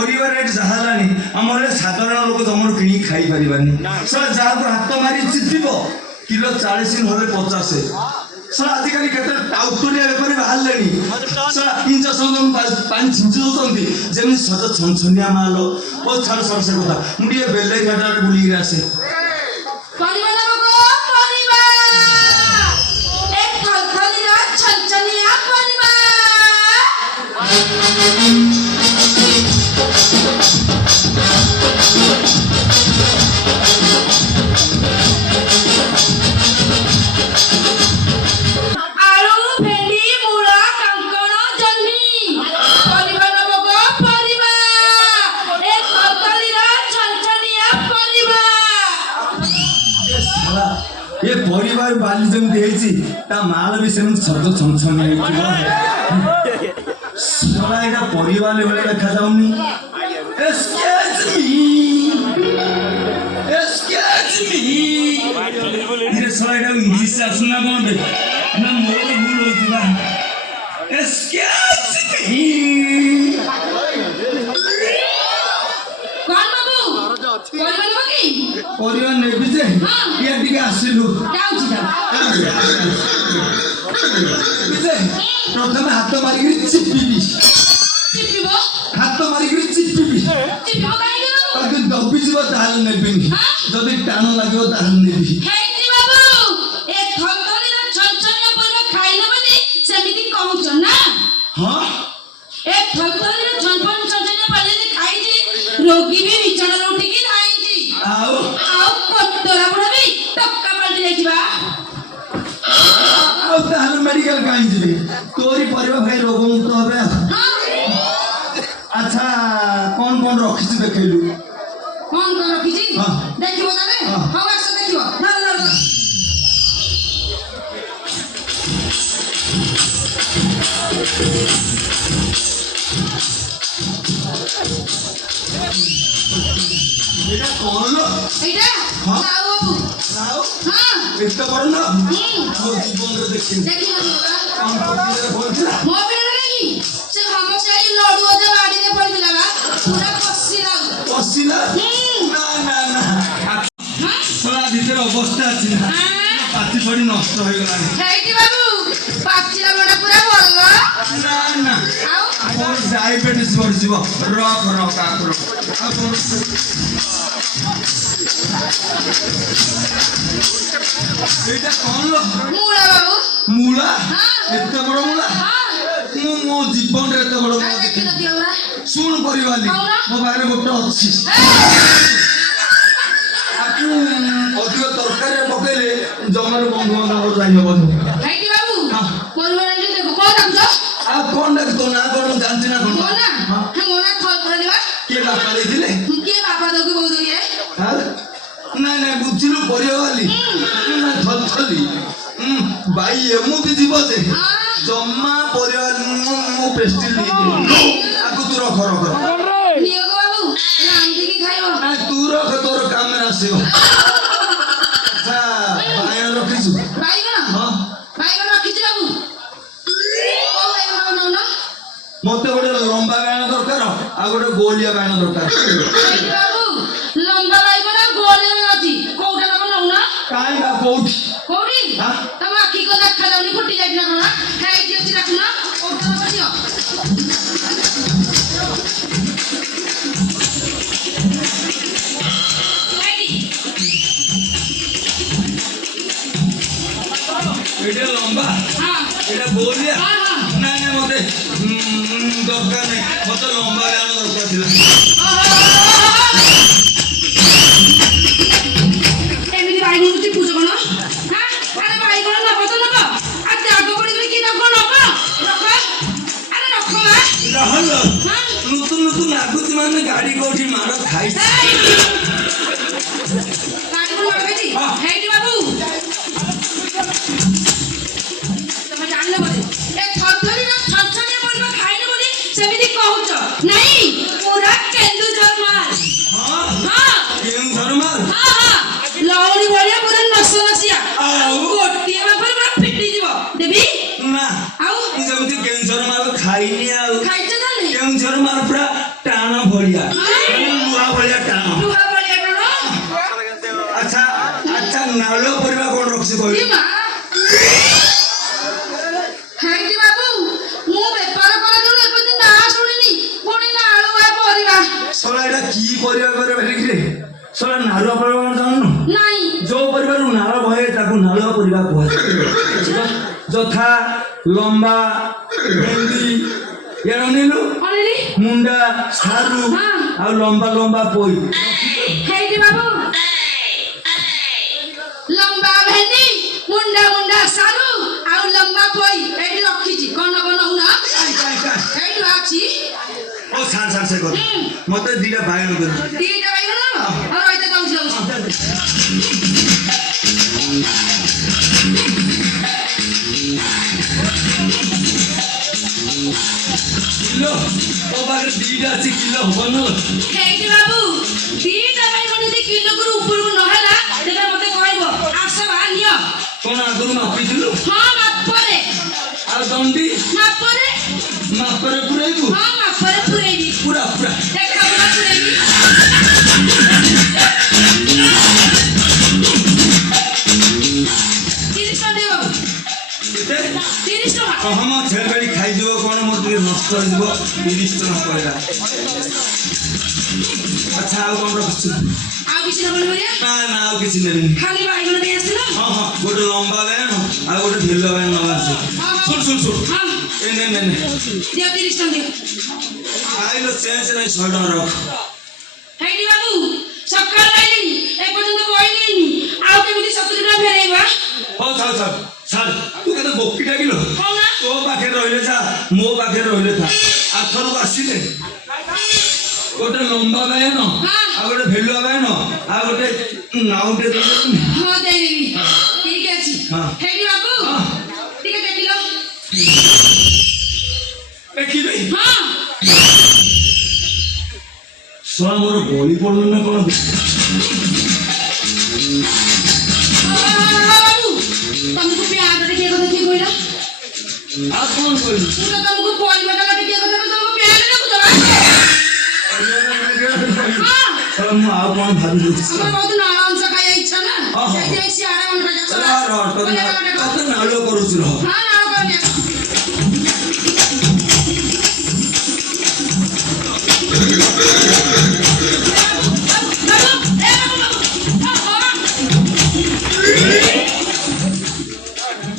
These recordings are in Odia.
ପରିବାର ଏଠି ଯାହା ହେଲାଣି ଆମର ସାଧାରଣ ଲୋକ ତମର କିଣିକି ଖାଇପାରିବାନି। ସାର୍ ଯାହାକୁ ହାତ ମାରି ଚିପିବ କିଲୋ 40 ନହେଲେ 50। ସାର୍ ଆଜିକାଲି କେତେ ଟାଉଟରିଆ ବେପାରୀ ବାହାରିଲେଣି। ସାର୍ ଇଞ୍ଜେକ୍ସନ ପାଣି ଛିଞ୍ଚି ଦଉଛନ୍ତି ଯେମିତି ସଜ ଛନଛନିଆ ମାଲ। ଓ ଛାଡ଼ ସାର୍ ସେ କଥା, ମୁଁ ଟିକେ ବେଲେଇ ଘାଟ ଆଡ଼େ ବୁଲିକିରି ଆସେ। ये परिवार बाली जमी है माल भी सेमती सज छमछम सला परिवार भाई देखा जाऊनी। इंग्लीश आसुना कौन ना मोर भूल होता। परिवार नेबी जे ये टिके आसिलु प्रथम हाथ मारिक चिपिबी हाथ मारिक चिपिबी दबी जीव ताल नेबिनी जदि टाण लागो ताल नेबी। रोगी भी बिछाना उठिकी नाइजी आओ कोतरा बुढ़ा भी टक्का पलटी जाइबा आओ ताल मेडिकल काई जिबे तोरी परिवार भाई रोग मुक्त होबे। अच्छा कौन कौन रखिछि देखैलु कौन रखिछि देखिबो जाने हां आसे देखिबो ना एटा कौन लो एटा लाओ बाबू लाओ हां एटा बड़ ना मो जीवन रे देखि काम करते बोलछला मो बेरे नहीं से हम से लडू जे बाडी रे पड़िला बा पूरा पसिला ना ना ना हां सला भीतर अवस्था अछि ना पाती पड़ी नष्ट हो गलानी हेटी बाबू पाचिला बडा पूरा बोललो ना ना आओ और डायबिटीज बढ़ जीव रक रक आकरो अपन एटा कौन लो मूला बाबू मूला हां एते बड़ मूला हां मो जीवन रे एते बड़ मूला देखि न दियोरा सुन परिवाली मो बारे गोटे अछि आपु अधिक तरकारी पकेले जमर बंधु बांधव जाई हो बंधु हेटी बाबू परिवार जे देखो कोन दामजो आ कौन डाक तो ना कौन जानती ना कौन मोना मोना थल कर देबा के बापा दिले के बापा दगु बहु दगे हां ना ना बुझिलु परिवाली ना थल थली भाई एमुती जीव जे जम्मा परिवार मो पेस्टिल ली आकु तू रख रख नियोग बाबू रांदी की खाइबो ना तू रख तोर काम में आसीओ। अच्छा बाय रखिसु बाइगण हां बाइगण रखिछि बाबू ओ बाइगण बाबू न मते गोटे लंबा बाण दरकार आ गोटे गोलिया बाण दरकार बाबू लंबा बाइगण गोले में अछि कोउटा बाबू न काई बा कोउठी कोउडी हां तम आखी को देखा जाउनी फुटी जाई ना कोना खाइ दिछि राखना कोउटा बाबू दियो एटा लंबा हां एटा गोलिया हां ना ना मते दरकार नहीं मते लंबा बाण दरकार थिला एमिति बाइगण कुची पूजो कोन हां अरे बाइगण न पतो न आ जाग पड़ी गली की न कोन रख अरे रख बा रहल हां नतुन नतुन आगुति माने गाड़ी कोठी मार खाई गाड़ी को मार बेटी हेटी बाबू तमे जान ले बोले ए थरथरी ना छछने पड़बा खाइने बोली सेमिति कहउछ नहीं पूरा केंदु जरमाल हां हां केन धर्माल हां हां लौड़ी बड़िया पूरा नसनसिया आउ गोटिया बापर पूरा फिटी जीवो देबी ना आउ जेमति केन धर्माल खाइनी आउ खाइछ ताले केन धर्माल पूरा टाण भड़िया ନାଳ ପରିବା କଣ ରଖିଛି ଏ କହିଲୁ? ମା ହେଇଟି ବାବୁ ମୁଁ ବେପାର କଲା ଦିନୁ ଏପର୍ଯ୍ୟନ୍ତ ନାଁ ଶୁଣିନି ପୁଣି ନାଳୁଆ ପରିବା ଶଳା ଏଇଟା କି ପରିବା ବୋଲିକିରେ ଶଳା ନାଳୁଆ ପରିବା କଣ ଜାଣୁନୁ? ନାଇଁ ଯୋଉ ପରିବାରୁ ନାଳ ବହେ ତାକୁ ନାଳୁଆ ପରିବା କୁହାଯାଏ। ଯଥା ଲମ୍ବା ଭେଣ୍ଡି ଏଣ ନେଲୁ ଅନେଲି ମୁଣ୍ଡା ସାରୁ ଆଉ ଲମ୍ବା ଲମ୍ବା ପୋଇ। ହେଇଟି ବାବୁ ଲମ୍ବା ଭେଣ୍ଡି ମୁଣ୍ଡା ମୁଣ୍ଡା ସାରୁ ଆଉ ଲମ୍ବା ପୋଇ ଏଇଠି ରଖିଛି କନ କନ ହୁନା ଏଇଠି ଅଛି ଓ ଛାଡ଼ ଛାଡ଼ ସେ କଥା ମତେ ଦିଟା ବାଇଗଣ କରି ଦିଟା ବାଇଗଣ ଆଉ ରହିତେ ଦଉଛି କିଲୋ ତୋ ପାଖରେ ଦିଟା ଅଛି କିଲୋ ହବନ? ହେଇଟି ବାବୁ ଦିଟା ବାଇଗଣ ଯଦି କିଲୋକୁ ଉପରକୁ ନହେଲା ତେବେ ମତେ କହିବ ଆସ ବା ନିଅ କଣ ଆଗରୁ ମାପିଥିଲୁ? ହଁ ମାପରେ ଆଉ ଦଣ୍ଡି ମାପରେ ମାପରେ ପୁରେଇବୁ? ହଁ ମାପରେ ପୁରେଇବି ପୁରା ପୁରା ଦେଖା ପୁରା ପୁରେଇବି ତିରିଶ ଟଙ୍କା ଦେବ କେତେ? 30 ଟଙ୍କା କହମ ଛେଳି ବେଳି ଖାଇଯିବ କଣ ମୋର ଟିକେ ନଷ୍ଟ ହେଇଯିବ 30 ଟଙ୍କା କହିଲା। ଆଚ୍ଛା ଆଉ କଣ ରଖିଛୁ? ଆଉ କିଛି ନେବନି ବଢିଆ ନା ନା ଆଉ କିଛି ନେବିନି। ଖାଲି ବାଇଗଣ ଦେଇ ଆସିଲ ହଁ ହଁ ଗୋଟେ ଲମ୍ବା ବାଇଗଣ ଆଉ ଗୋଟେ ଢିଲ ବାଇଗଣ ନବା ଅଛି। ଶୁଣ ଶୁଣ ଶୁଣ ହଁ ଏ ନେ ନେ ନେ ଦିଅ 30 ଟଙ୍କା ଦିଅ ଖାଇଲ ଚେଞ୍ଜ ନାହିଁ 100 ଟଙ୍କା ରଖ। ହେଇଟି ବାବୁ ସକାଳ ଲାଗିନି ଏପର୍ଯ୍ୟନ୍ତ ବଇଲେନି ଆଉ କେମିତି 70 ଟଙ୍କା ଫେରେଇବା ହଉ ଛାଡ଼ ଛାଡ଼ ଛାଡ଼ ତୁ କେତେ ବୋକିଟା କିଲୋ କଣ ତୋ ପାଖରେ ରହିଲେ ଯା ମୋ ପାଖରେ ରହିଲେ ଥା। ଆଥରକୁ ଆସିଲେ ଗୋଟେ ଲମ୍ବା ବାଇଗଣ ଆଉ ଗୋଟେ ଭେଲୁଆ ବାଇଗଣ ଆଉ ଗୋଟେ ନାଉଟେ ଦେଇଦେବୁନି? ହଁ ଦେଇଦେବି ଠିକ ଅଛି ହଁ। ହେଇଟି ବାବୁ ହଁ। ଟିକେ ଦେଖିଲ ଦେଖିବି ହଁ ଶଳା ମୋର ବଳି ପଡୁନି ନା କଣ? ବାବୁ ତମକୁ ପ୍ୟାଣ୍ଟରେ କିଏ କଥା କିଏ କହିଲା ଆଉ କଣ କହିବି? ମୁଁ ତ ତମକୁ ପରିବା ଟା କିଏ କଥା ତମକୁ ପ୍ୟାଣ୍ଟ ରଖୁଛ ହଁ ଶଳା ମୁଁ ଆଉ କଣ ଭାବି ଦେଇଛି? ଆମର ବହୁତ ନାଳ ଅଂଶ ଖାଇବା ଇଚ୍ଛା ନା ହଁ, ହଁ। ସେଇଥିପାଇଁ ସିଆଡେ ମନେ ତତେ ନାଳ କରୁଛୁ ରହ। ହଁ ନାଳ କରନି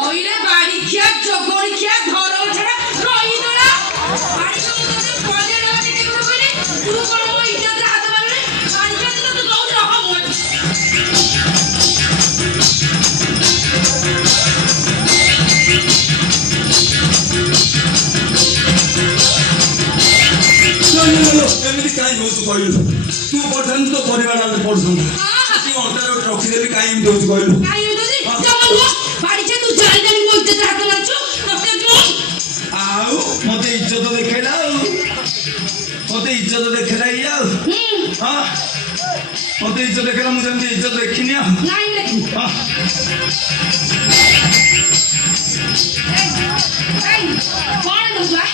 ওইরে বাড়ি খেয়া জগড়ি খেয়া ধরো ছাড়া রই দোলা বাড়ি সমুদ্রে পদে ডালা দিতে গুলো কইলে পুরো বড় বড় ইজ্জতের হাতে মারলে বাড়ি খেয়া দিলে তো বহুত রকম হয় ଏମିତି କାହିଁ ହଉଛୁ କହିଲୁ? ତୁ ପଢିଥାନ୍ତୁ ତ ପରିବାର ପଢୁଥାନ୍ତୁ ଅଣ୍ଟାରେ ଗୋଟେ ରଖିଦେଲି କାହିଁ ଏମିତି ହଉଛି କହିଲୁ? কাই হইতাছি জমা লো বাড়ি খেয়া তুই জানি জানি মো ইজ্জতের হাতে মারছো ততে কি ଆଉ ମତେ ଇଜ୍ଜତ ଦେଖେଇଲା ଆଉ ମତେ ଇଜ୍ଜତ ଦେଖେଇଲା ଇଏ ଆଉ ହଁ ମତେ ଇଜ୍ଜତ ଦେଖେଇଲା ମୁଁ ଯେମିତି ଇଜ୍ଜତ ଦେଖିନି ଆଉ নাই দেখি ହଁ এই কোন দোসা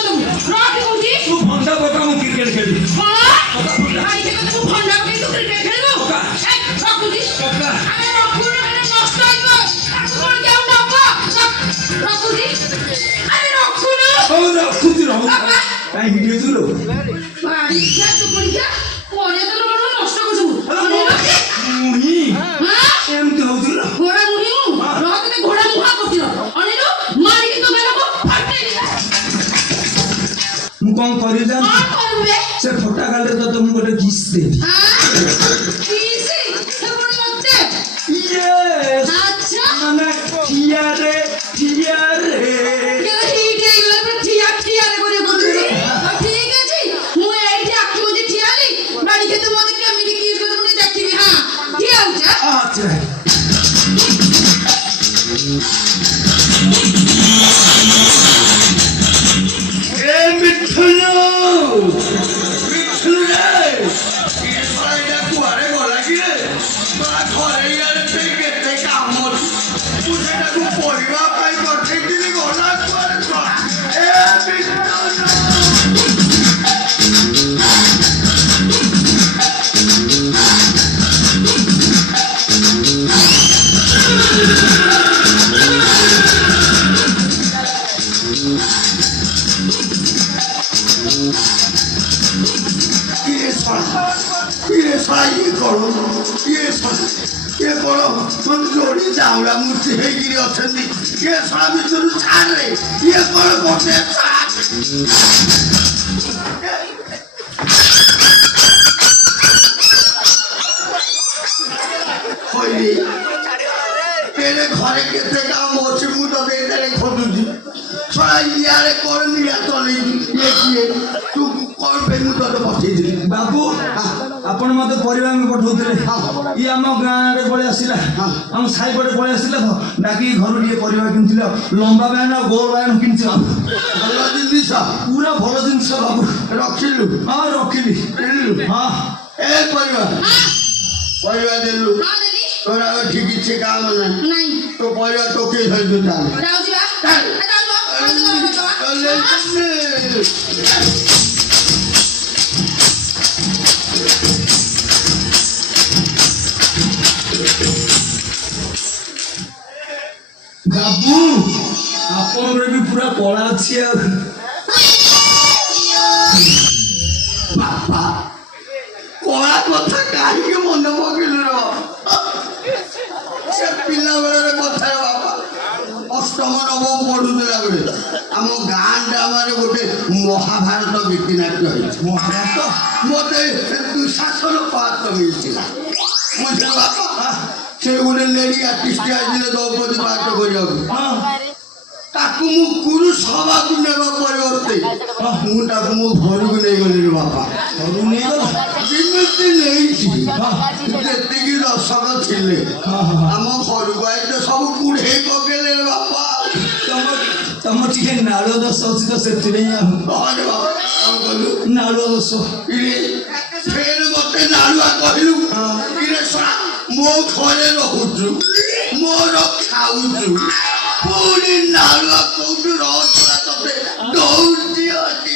ତୁ ଭଣ୍ଡା ପକା ମୁଁ କ୍ରିକେଟ ଖେଳିବି ପକା ହଉ ରଖୁଛି ରହ କାହିଁ ଭିଡ଼ିଓ ତୁଲୋ ମୁହିଁ ଏମିତି ହଉଛି ଲୋ ଘୋଡ଼ା ମୁହିଁ ଘୋଡ଼ା ମୁହା କରୁଥିଲ ଅନିଲୁ ମାରିକି ତ ବେଳକୁ ଫଟେଇ ମୁଁ କଣ କରିବି ଜାଣିଛୁ? କଣ କରିବେ ସେ ଫଟା କାଲେ ତତେ ମୁଁ ଗୋଟେ କିସ୍ ଦେବି। କିସି ପୁଣି ମତେ Yes! ଆଚ୍ଛା ମାନେ ଠିଆରେ ଠିଆରେ ଠିକ ହେଇଗଲା ପୁରା ଠିଆରେ କରିବା କରୁଥିଲ ଠିକ ଅଛି ମୁଁ ଏଇଠି ଆଖି ବୁଜି ଠିଆ ହେଲି ବାଡି ଖେତେ ମତେ କେମିତି କିସ୍ କରିବ ମୁଁ ଦେଖିବି ହଁ ଠିଆ ହଉଛ ଆଚ୍ଛା ଏ ମିଠୁଲୁ ମିଠୁଲୁ ରେ ଏ ଶଳା ଏଇଟା କୁଆଡେ ଗଲା କି ରେ? ସାଇ କର ଇଏ କର ଯୋଡ଼ି ଚାଉଳା ମୂର୍ତ୍ତି ହେଇକିରି ଅଛନ୍ତି ଇଏ ଶଳା ଭିତରୁ ଛାଡ଼ରେ ଇଏ କଣ ଗୋଟେ କହିଲି ଏରେ ଘରେ କେତେ କାମ ଅଛି ମୁଁ ତ ଦେଇଦେଲେ ଖୋଜୁଛି ଶଳା ଇଆଡ଼େ କଣ ନିଆ ଚଲେଇଛି ଇଏ କିଏ ତୁ କଣ ପାଇଁ ମୁଁ ତତେ ପଠେଇଥିଲି ବାବୁ ଆପଣ ମତେ ପରିବା ଆମେ ପଠଉଥିଲେ ଇଏ ଆମ ଗାଁରେ ପଳେଇ ଆସିଲା ଆମ ସାହି ପଟେ ପଳେଇ ଆସିଲା ତ ଡାକିକି ଘରୁ ଟିକେ ପରିବା କିଣିଥିଲେ ଲମ୍ବା ବ୍ୟାନ୍ ଆଉ ଗୋଲ ବ୍ୟାନ୍ କିଣିଛି ଭଲ ଜିନିଷ ପୁରା ଭଲ ଜିନିଷ ବାବୁ ରଖିଲୁ ହଁ ରଖିଲି ହଁ ଏ ପରିବା ପରିବା ଦେଲୁ ହଁ ଦେଲି তোর আর ঠিক ইচ্ছে কাম নাই নাই তো পয়লা তোকে হইতো তাহলে যাଉଛି ବା ବାବୁ ଆପଣଙ୍କର ବି ପୁରା କଳା ଅଛି ଆଉ বাবা কড়া কথা কাহিকে মনে পকেলু র সে পিলাবেলের কথা বাবা অষ্টম নবম পড়ুଥିଲା ବେଳେ ଆମ ଗାଁଟା ଆମର ଗୋଟେ ମହାଭାରତ ଗୀତିନାଟ୍ୟ ହେଇଛି ମହାଭାରତ ମୋତେ ଦୁଃଶାସନ ପାଠ ମିଳିଥିଲା ବୁଝିଲ ବାପା ସେ ଗୋଟେ ଲେଡି ଆର୍ଟିଷ୍ଟ ଆସିଥିଲେ ଦ୍ରୌପଦୀ ପାଠ କରିବାକୁ ହଁ ତାକୁ ମୁଁ ଗୁରୁ ସଭାକୁ ନେବା ପରିବର୍ତ୍ତେ ମୁଁ ତାକୁ ମୋ ଘରକୁ ନେଇଗଲି ବାପା ଘରୁ ନେଇଗଲ ଯେମିତି ନେଇଛି ଯେତିକି ଦର୍ଶକ ଥିଲେ ଆମ ଘରକୁ ଆଇତେ ସବୁ କୁଢ଼େଇ ପକେଇଲେ ବାପା ତମ ଟିକେ ନାଳ ଦୋଷ ଅଛି ତ ସେଥିପାଇଁ ଆଉ ଘରେ ବାପା କଣ କଲୁ ନାଳ ଦୋଷ ଫେର ମତେ ନାଳୁଆ କହିଲୁ ଇରେ ଶଳା ମୋ ଘରେ ରହୁଛୁ ମୋର ଖାଉଛୁ ପୁଣି ନାଳୁଆ କୋଉଠୁ ରହୁଥିଲା ତତେ ଦୌଡ଼ି ଅଛି